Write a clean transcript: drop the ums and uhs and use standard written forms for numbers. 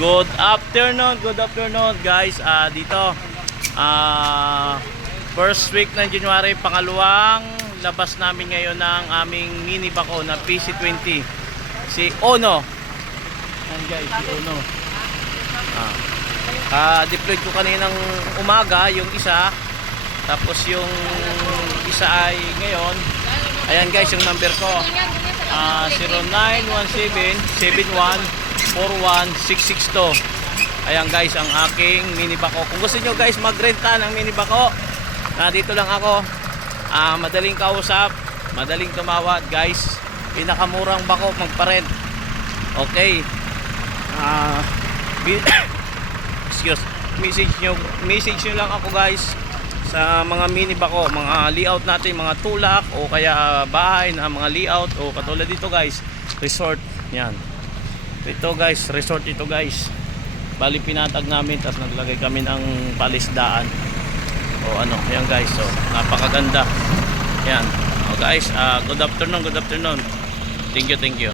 Good afternoon guys. Dito first week ng January, pangalawang labas namin ngayon ng aming mini bako na PC20. Si Ono. Yan guys, si Ono. Deployed ko kaninang umaga yung isa. Tapos yung isa ay ngayon. Ayan guys, yung number ko. 0917-7141-662. Ayan guys, ang aking mini bako. Kung gusto nyo guys magrenta ng mini bako, dito lang ako. Madaling kausap, madaling tumawad guys. Pinakamurang bako magparent. Okay. Excuse, message nyo lang ako guys sa mga mini bako, mga layout natin, mga tulak o kaya bahay na mga layout, o katulad dito guys, resort. Yan. Ito guys, resort ito guys. Bali pinatag namin, tapos naglagay kami ng palisdaan. O ano, yan guys. So, napakaganda. Yan. O guys, good afternoon, good afternoon. Thank you, thank you.